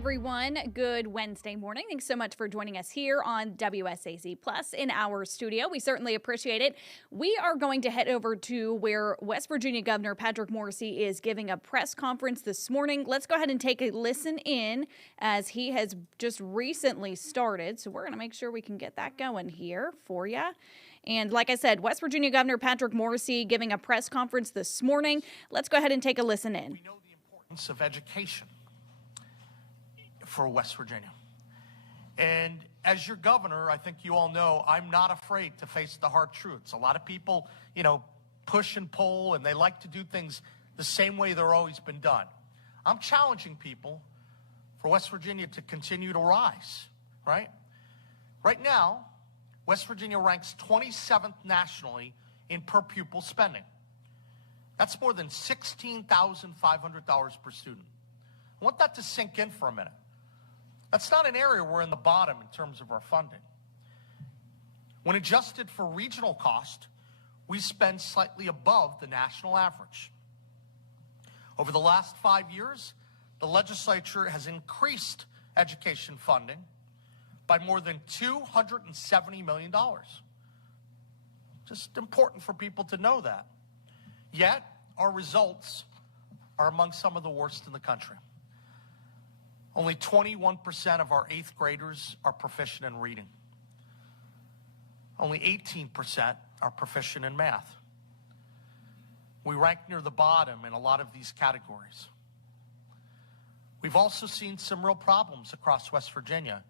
everyone. Good Wednesday morning. Thanks so much for joining us here on WSAZ Plus in our studio. We certainly appreciate it. We are going to head over to where West Virginia Governor Patrick Morrisey is giving a press conference this morning. Let's go ahead and take a listen in as he has just recently started. So we're going to make sure we can get that going here for you. And like I said, West Virginia Governor Patrick Morrisey giving a press conference this morning. Let's go ahead and take a listen in. We know the importance of education for West Virginia. And as your governor, I think you all know, I'm not afraid to face the hard truths. A lot of people, push and pull, and they like to do things the same way they're always been done. I'm challenging people for West Virginia to continue to rise, right? Right now, West Virginia ranks 27th nationally in per pupil spending. That's more than $16,500 per student. I want that to sink in for a minute. That's not an area we're in the bottom in terms of our funding. When adjusted for regional cost, we spend slightly above the national average. Over the last 5 years, the legislature has increased education funding by more than $270 million. Just important for people to know that. Yet, our results are among some of the worst in the country. Only 21% of our 8th graders are proficient in reading. Only 18% are proficient in math. We rank near the bottom in a lot of these categories. We've also seen some real problems across West Virginia.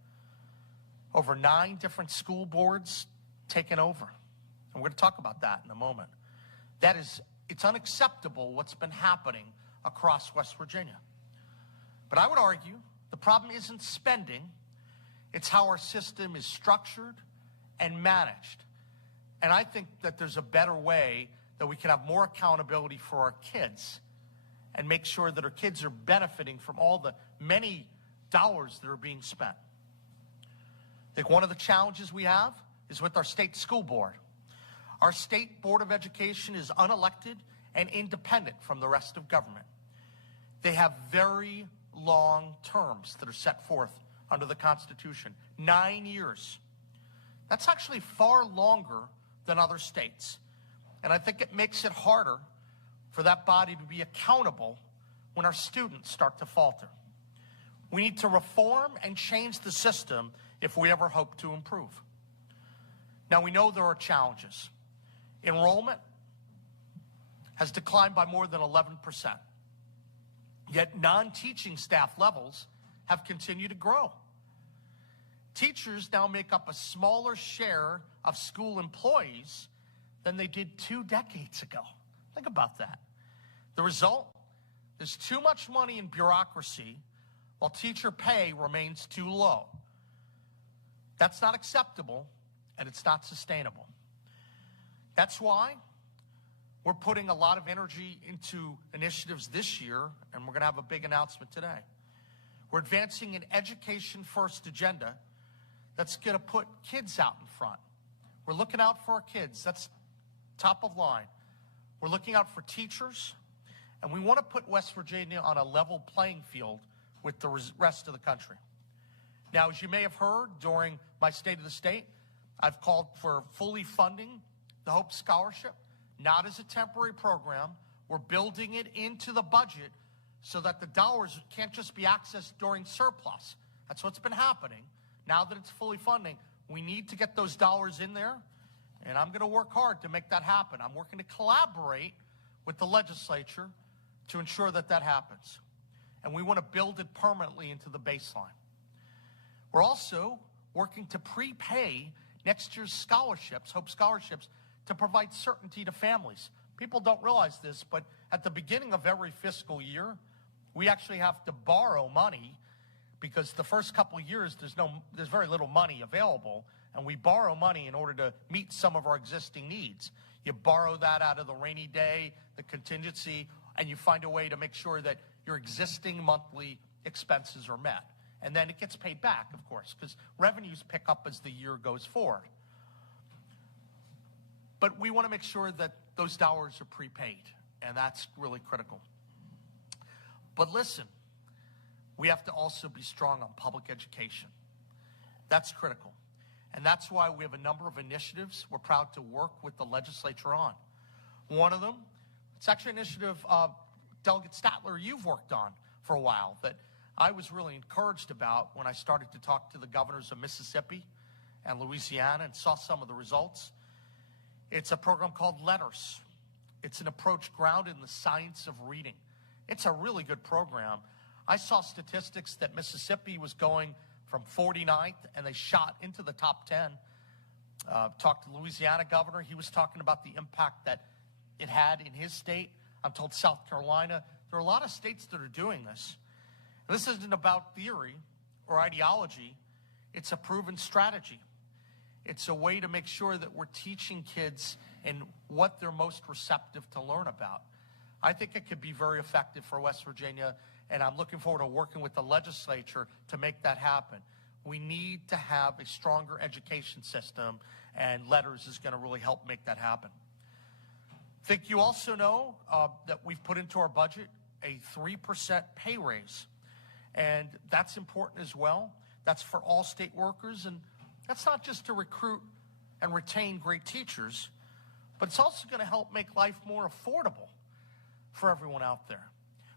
Over 9 different school boards taken over. And we're going to talk about that in a moment. It's unacceptable what's been happening across West Virginia. But I would argue the problem isn't spending, it's how our system is structured and managed. And I think that there's a better way that we can have more accountability for our kids and make sure that our kids are benefiting from all the many dollars that are being spent. I think one of the challenges we have is with our state school board. Our state board of education is unelected and independent from the rest of government. They have very long terms that are set forth under the Constitution, 9 years. That's actually far longer than other states. And I think it makes it harder for that body to be accountable when our students start to falter. We need to reform and change the system if we ever hope to improve. Now, we know there are challenges. Enrollment has declined by more than 11%. Yet non-teaching staff levels have continued to grow. Teachers now make up a smaller share of school employees than they did 2 decades ago. Think about that. The result is too much money in bureaucracy while teacher pay remains too low. That's not acceptable, and it's not sustainable. That's why we're putting a lot of energy into initiatives this year, and we're going to have a big announcement today. We're advancing an education-first agenda that's going to put kids out in front. We're looking out for our kids. That's top of line. We're looking out for teachers, and we want to put West Virginia on a level playing field with the rest of the country. Now, as you may have heard during my State of the State, I've called for fully funding the Hope Scholarship, not as a temporary program. We're building it into the budget so that the dollars can't just be accessed during surplus. That's what's been happening. Now that it's fully funding, we need to get those dollars in there, and I'm going to work hard to make that happen. I'm working to collaborate with the legislature to ensure that that happens. And we want to build it permanently into the baseline. We're also working to prepay next year's scholarships, Hope Scholarships, to provide certainty to families. People don't realize this, but at the beginning of every fiscal year, we actually have to borrow money because the first couple of years there's very little money available, and we borrow money in order to meet some of our existing needs. You borrow that out of the rainy day, the contingency, and you find a way to make sure that your existing monthly expenses are met. And then it gets paid back, of course, because revenues pick up as the year goes forward. But we want to make sure that those dollars are prepaid, and that's really critical. But listen, we have to also be strong on public education. That's critical. And that's why we have a number of initiatives we're proud to work with the legislature on. One of them, it's actually an initiative, Delegate Statler, you've worked on for a while that I was really encouraged about when I started to talk to the governors of Mississippi and Louisiana and saw some of the results. It's a program called Letters. It's an approach grounded in the science of reading. It's a really good program. I saw statistics that Mississippi was going from 49th, and they shot into the top 10. Talked to the Louisiana governor. He was talking about the impact that it had in his state. I'm told South Carolina. There are a lot of states that are doing this. And this isn't about theory or ideology. It's a proven strategy. It's a way to make sure that we're teaching kids in what they're most receptive to learn about. I think it could be very effective for West Virginia, and I'm looking forward to working with the legislature to make that happen. We need to have a stronger education system, and Letters is going to really help make that happen. I think you also know that we've put into our budget a 3% pay raise, and that's important as well. That's for all state workers, and that's not just to recruit and retain great teachers, but it's also going to help make life more affordable for everyone out there.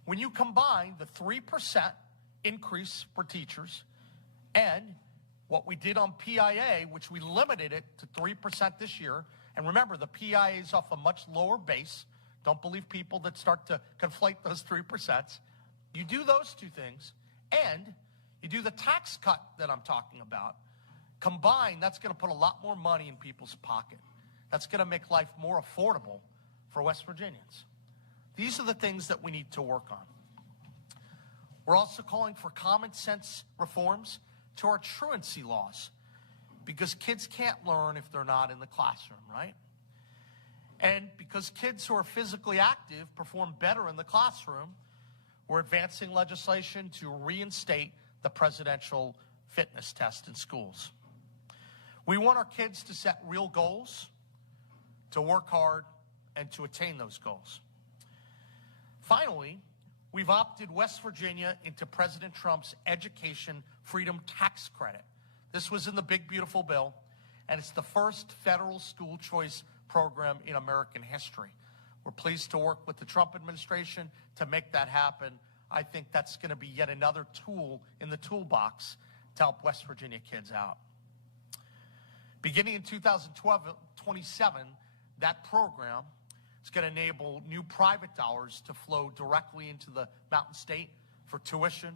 When you combine the 3% increase for teachers and what we did on PIA, which we limited it to 3% this year, and remember, the PIA is off a much lower base. Don't believe people that start to conflate those 3%. You do those two things, and you do the tax cut that I'm talking about. Combined, that's going to put a lot more money in people's pocket. That's going to make life more affordable for West Virginians. These are the things that we need to work on. We're also calling for common sense reforms to our truancy laws, because kids can't learn if they're not in the classroom, right? And because kids who are physically active perform better in the classroom, we're advancing legislation to reinstate the presidential fitness test in schools. We want our kids to set real goals, to work hard, and to attain those goals. Finally, we've opted West Virginia into President Trump's Education Freedom Tax Credit. This was in the big, beautiful bill, and it's the first federal school choice program in American history. We're pleased to work with the Trump administration to make that happen. I think that's going to be yet another tool in the toolbox to help West Virginia kids out. Beginning in 2027, that program is going to enable new private dollars to flow directly into the Mountain State for tuition,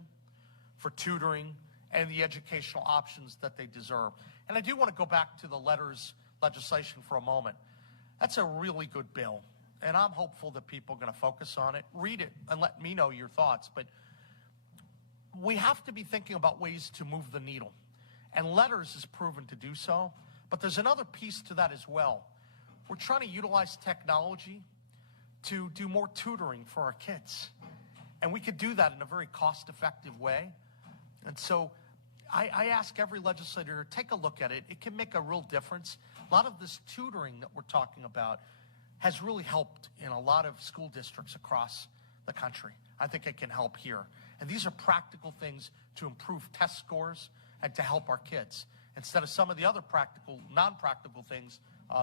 for tutoring, and the educational options that they deserve. And I do want to go back to the Letters legislation for a moment. That's a really good bill, and I'm hopeful that people are going to focus on it. Read it and let me know your thoughts. But we have to be thinking about ways to move the needle, and Letters is proven to do so. But there's another piece to that as well. We're trying to utilize technology to do more tutoring for our kids. And we could do that in a very cost-effective way. And so I ask every legislator to take a look at it. It can make a real difference. A lot of this tutoring that we're talking about has really helped in a lot of school districts across the country. I think it can help here. And these are practical things to improve test scores and to help our kids, instead of some of the other practical, non-practical things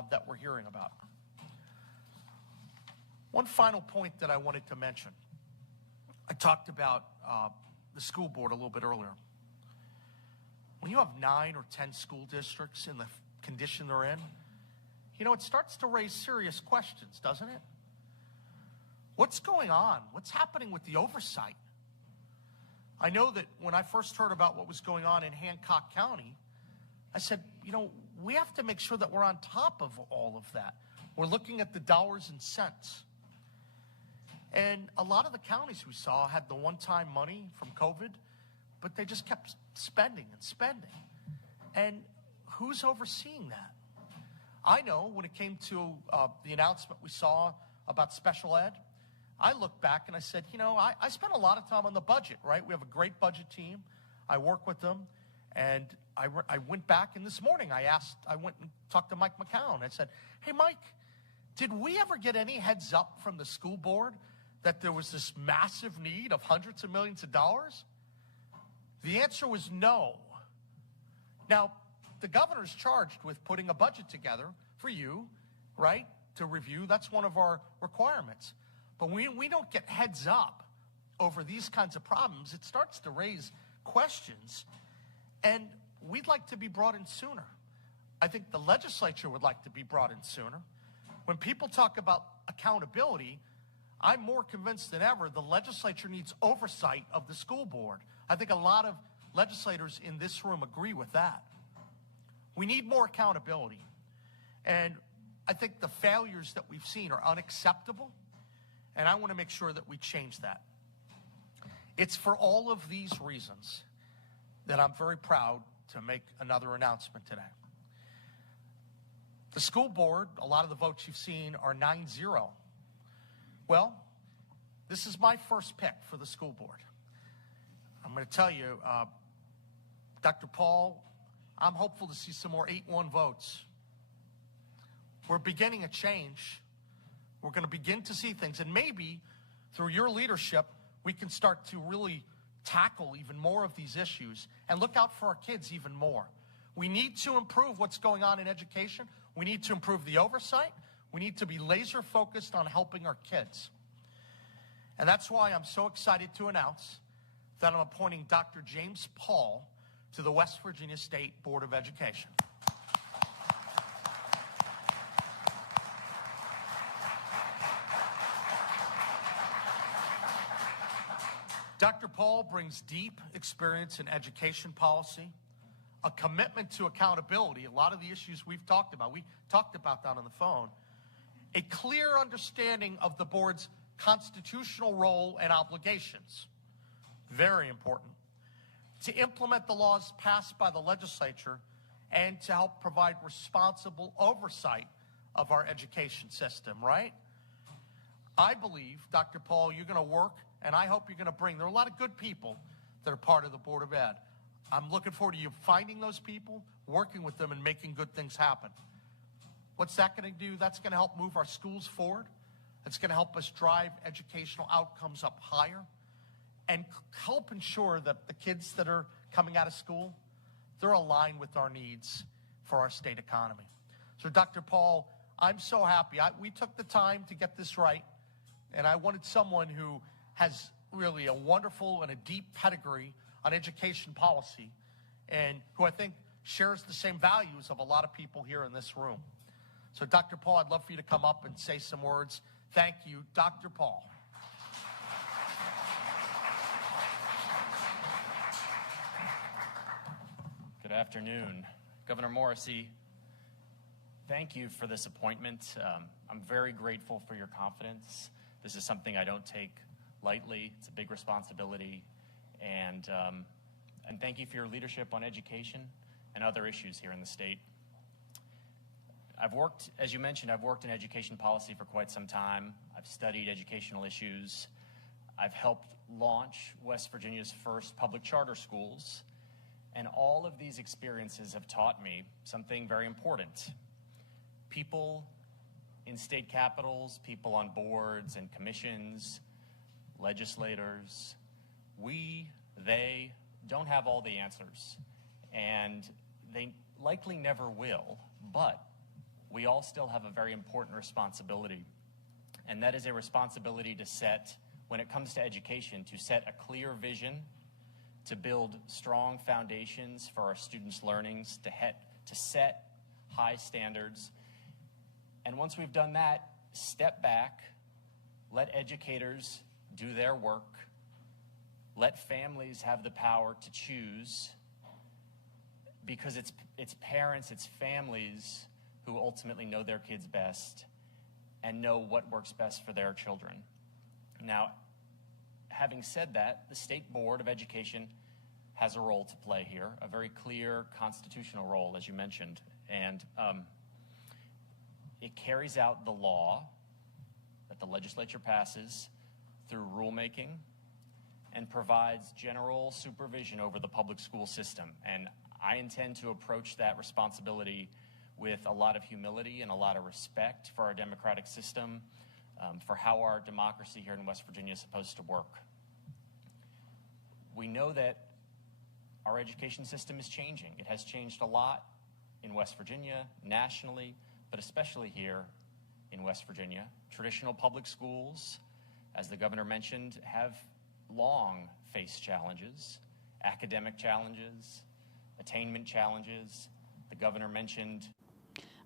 that we're hearing about. One final point that I wanted to mention. I talked about the school board a little bit earlier. When you have 9 or 10 school districts in the condition they're in, you know, it starts to raise serious questions, doesn't it? What's going on? What's happening with the oversight? I know that when I first heard about what was going on in Hancock County, I said, you know, we have to make sure that we're on top of all of that. We're looking at the dollars and cents. And a lot of the counties we saw had the one-time money from COVID, but they just kept spending and spending. And who's overseeing that? I know when it came to the announcement we saw about special ed, I looked back and I said, you know, I spent a lot of time on the budget, right? We have a great budget team. I work with them. And I went back, and this morning I went and talked to Mike McCown. I said, hey, Mike, did we ever get any heads up from the school board that there was this massive need of hundreds of millions of dollars? The answer was no. Now, the governor's charged with putting a budget together for you, right, to review. That's one of our requirements. But we don't get heads up over these kinds of problems. It starts to raise questions, and we'd like to be brought in sooner. I think the legislature would like to be brought in sooner. When people talk about accountability, I'm more convinced than ever the legislature needs oversight of the school board. I think a lot of legislators in this room agree with that. We need more accountability. And I think the failures that we've seen are unacceptable, and I want to make sure that we change that. It's for all of these reasons that I'm very proud to make another announcement today. The school board, a lot of the votes you've seen are 9-0. Well, this is my first pick for the school board. I'm going to tell you, Dr. Paul, I'm hopeful to see some more 8-1 votes. We're beginning a change. We're going to begin to see things, and maybe through your leadership, we can start to really tackle even more of these issues and look out for our kids even more. We need to improve what's going on in education. We need to improve the oversight. We need to be laser focused on helping our kids. And that's why I'm so excited to announce that I'm appointing Dr. James Paul to the West Virginia State Board of Education. Dr. Paul brings deep experience in education policy, a commitment to accountability, a lot of the issues we've talked about. We talked about that on the phone. A clear understanding of the board's constitutional role and obligations, very important, to implement the laws passed by the legislature and to help provide responsible oversight of our education system, right? I believe, Dr. Paul, you're going to work, and I hope you're going to bring, there are a lot of good people that are part of the Board of Ed. I'm looking forward to you finding those people, working with them, and making good things happen. What's that going to do? That's going to help move our schools forward. It's going to help us drive educational outcomes up higher and help ensure that the kids that are coming out of school, they're aligned with our needs for our state economy. So, Dr. Paul, I'm so happy. We took the time to get this right, and I wanted someone who has really a wonderful and a deep pedigree on education policy and who I think shares the same values of a lot of people here in this room. So, Dr. Paul, I'd love for you to come up and say some words. Thank you, Dr. Paul. Good afternoon. Governor Morrisey, thank you for this appointment. I'm very grateful for your confidence. This is something I don't take lightly. It's a big responsibility. And thank you for your leadership on education and other issues here in the state. I've worked, as you mentioned, I've worked in education policy for quite some time. I've studied educational issues. I've helped launch West Virginia's first public charter schools. And all of these experiences have taught me something very important. People in state capitals, people on boards and commissions, legislators, they don't have all the answers. And they likely never will, but we all still have a very important responsibility. And that is a responsibility to set, when it comes to education, to set a clear vision, to build strong foundations for our students' learnings, to set high standards. And once we've done that, step back, let educators do their work, let families have the power to choose, because it's parents, it's families who ultimately know their kids best and know what works best for their children. Now, having said that, the State Board of Education has a role to play here, a very clear constitutional role, as you mentioned. And it carries out the law that the legislature passes through rulemaking and provides general supervision over the public school system. And I intend to approach that responsibility with a lot of humility and a lot of respect for our democratic system, for how our democracy here in West Virginia is supposed to work. We know that our education system is changing. It has changed a lot in West Virginia, nationally, but especially here in West Virginia. Traditional public schools, as the governor mentioned, have long faced challenges, academic challenges, attainment challenges. The governor mentioned.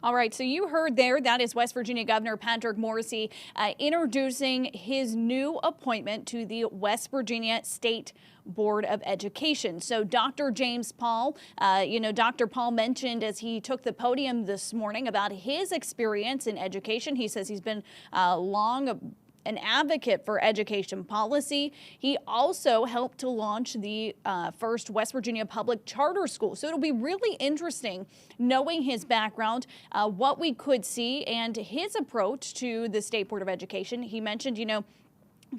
All right, so you heard there, that is West Virginia Governor Patrick Morrisey introducing his new appointment to the West Virginia State Board of Education. So Dr. James Paul, Dr. Paul mentioned as he took the podium this morning about his experience in education. He says he's been an advocate for education policy. He also helped to launch the first West Virginia public charter school. So it'll be really interesting knowing his background, what we could see, and his approach to the State Board of Education. He mentioned,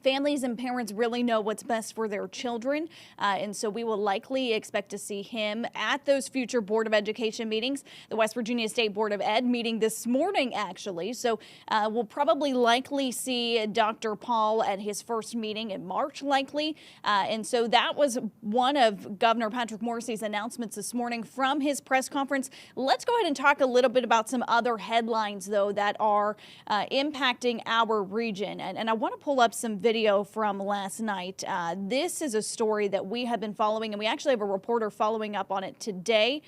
families and parents really know what's best for their children, and so we will likely expect to see him at those future Board of Education meetings. The West Virginia State Board of Ed meeting this morning, actually, so we'll probably likely see Dr. Paul at his first meeting in March, likely, and so that was one of Governor Patrick Morrisey's announcements this morning from his press conference. Let's go ahead and talk a little bit about some other headlines, though, that are impacting our region, and I want to pull up some video from last night. This is a story that we have been following, and we actually have a reporter following up on it today.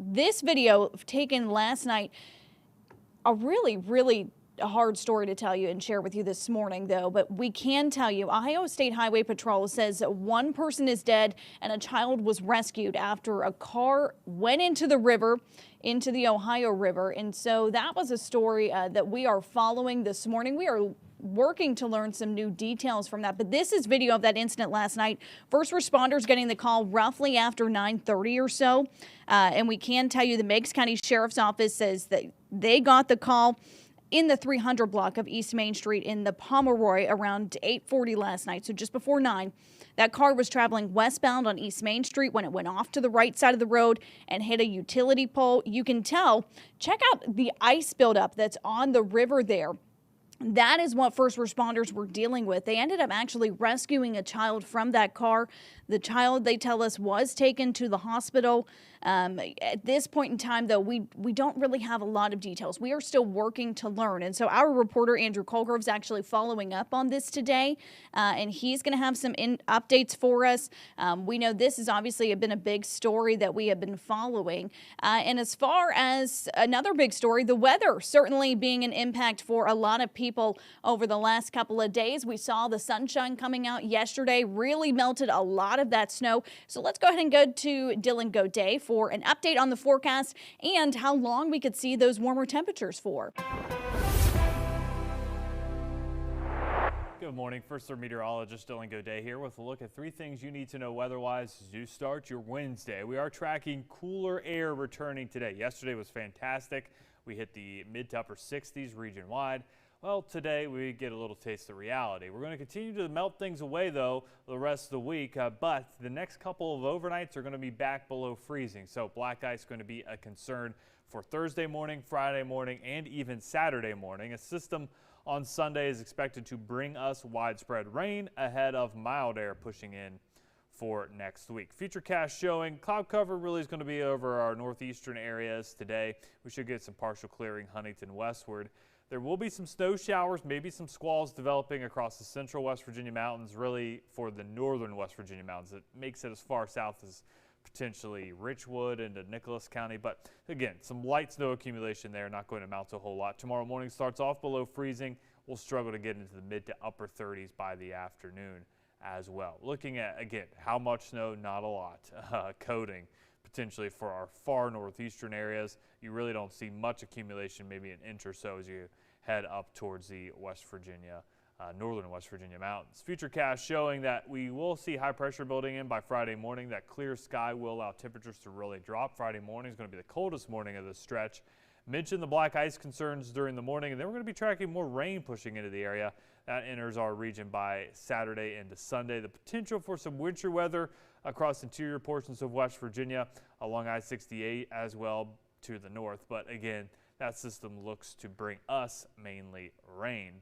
This video taken last night, a really hard story to tell you and share with you this morning, though, but we can tell you Ohio State Highway Patrol says one person is dead and a child was rescued after a car went into the river, into the Ohio River. And so that was a story that we are following this morning. We are working to learn some new details from that. But this is video of that incident last night. First responders getting the call roughly after 9:30 or so. And we can tell you the Meigs County Sheriff's Office says that they got the call in the 300 block of East Main Street in the Pomeroy around 8:40 last night, so just before 9. That car was traveling westbound on East Main Street when it went off to the right side of the road and hit a utility pole. You can tell, check out the ice buildup that's on the river there. That is what first responders were dealing with. They ended up actually rescuing a child from that car. The child, they tell us, was taken to the hospital. At this point in time, though, we don't really have a lot of details. We are still working to learn. And so our reporter, Andrew Colgrove, is actually following up on this today, and he's going to have some updates for us. We know this has obviously been a big story that we have been following. And as far as another big story, the weather certainly being an impact for a lot of people over the last couple of days. We saw the sunshine coming out yesterday, really melted a lot of that snow. So let's go ahead and go to Dylan Godet for an update on the forecast and how long we could see those warmer temperatures for. Good morning. First Alert meteorologist Dylan Godet here with a look at 3 things you need to know weather-wise as you start your Wednesday. We are tracking cooler air returning today. Yesterday was fantastic. We hit the mid to upper 60s region-wide. Well, today we get a little taste of reality. We're going to continue to melt things away, though, the rest of the week, but the next couple of overnights are going to be back below freezing, so black ice is going to be a concern for Thursday morning, Friday morning, and even Saturday morning. A system on Sunday is expected to bring us widespread rain ahead of mild air pushing in for next week. Futurecast showing cloud cover really is going to be over our northeastern areas today. We should get some partial clearing Huntington westward. There will be some snow showers, maybe some squalls developing across the central West Virginia mountains, really for the northern West Virginia mountains. It makes it as far south as potentially Richwood into Nicholas County. But again, some light snow accumulation there, not going to amount to a whole lot. Tomorrow morning starts off below freezing. We'll struggle to get into the mid to upper 30s by the afternoon as well. Looking at, again, how much snow, not a lot. Coating potentially for our far northeastern areas. You really don't see much accumulation, maybe an inch or so as you head up towards the West Virginia, northern West Virginia mountains. Futurecast showing that we will see high pressure building in by Friday morning. That clear sky will allow temperatures to really drop. Friday morning is going to be the coldest morning of this stretch. Mentioned the black ice concerns during the morning, and then we're going to be tracking more rain pushing into the area. That enters our region by Saturday into Sunday. The potential for some winter weather across interior portions of West Virginia along I-68 as well to the north. But again, that system looks to bring us mainly rain.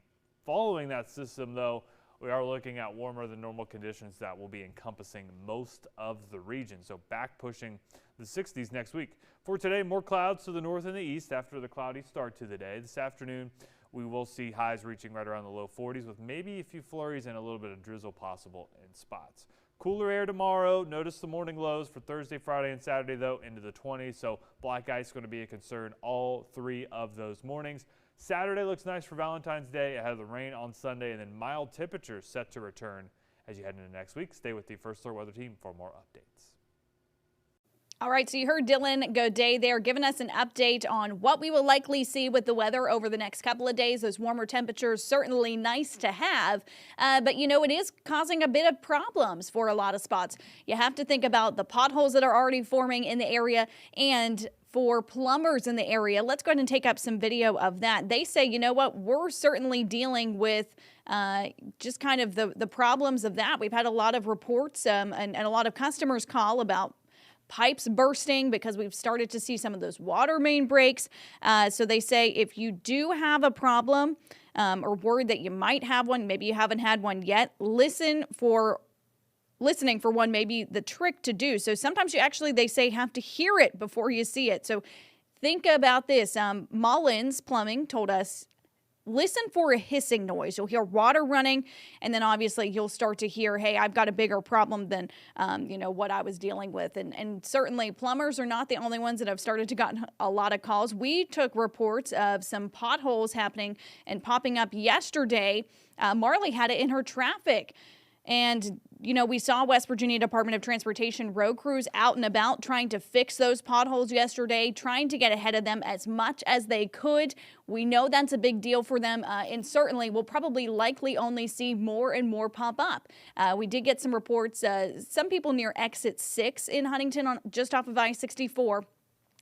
Following that system, though, we are looking at warmer than normal conditions that will be encompassing most of the region. So back pushing the 60s next week. For today, more clouds to the north and the east after the cloudy start to the day. This afternoon, we will see highs reaching right around the low 40s with maybe a few flurries and a little bit of drizzle possible in spots. Cooler air tomorrow. Notice the morning lows for Thursday, Friday, and Saturday, though, into the 20s. So black ice going to be a concern all 3 of those mornings. Saturday looks nice for Valentine's Day ahead of the rain on Sunday, and then mild temperatures set to return as you head into next week. Stay with the First Alert Weather Team for more updates. All right, so you heard Dylan Goday there giving us an update on what we will likely see with the weather over the next couple of days. Those warmer temperatures, certainly nice to have, but you know, it is causing a bit of problems for a lot of spots. You have to think about the potholes that are already forming in the area, and for plumbers in the area. Let's go ahead and take up some video of that. They say, you know what, we're certainly dealing with just kind of the problems of that. We've had a lot of reports and a lot of customers call about pipes bursting because we've started to see some of those water main breaks. So they say if you do have a problem or worried that you might have one, maybe you haven't had one yet, listening for one may be the trick to do. So sometimes you actually, they say, have to hear it before you see it. So think about this. Mullins Plumbing told us, listen for a hissing noise. You'll hear water running, and then obviously you'll start to hear, hey, I've got a bigger problem than, you know, what I was dealing with. And certainly plumbers are not the only ones that have started to gotten a lot of calls. We took reports of some potholes happening and popping up yesterday. Marley had it in her traffic. And, you know, we saw West Virginia Department of Transportation road crews out and about trying to fix those potholes yesterday, trying to get ahead of them as much as they could. We know that's a big deal for them, and certainly we'll probably likely only see more and more pop up. We did get some reports, some people near exit 6 in Huntington, just off of I-64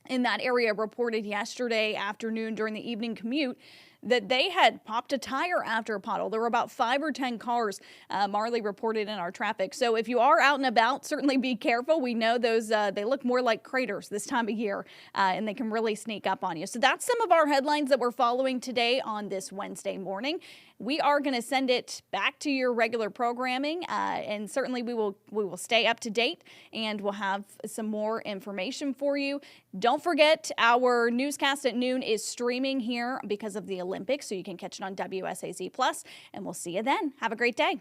in that area, reported yesterday afternoon during the evening commute that they had popped a tire after a pothole. There were about 5 or 10 cars, Marley reported in our traffic. So if you are out and about, certainly be careful. We know those, they look more like craters this time of year, and they can really sneak up on you. So that's some of our headlines that we're following today on this Wednesday morning. We are going to send it back to your regular programming, and certainly we will stay up to date, and we'll have some more information for you. Don't forget, our newscast at noon is streaming here because of the Olympics, so you can catch it on WSAZ+, and we'll see you then. Have a great day.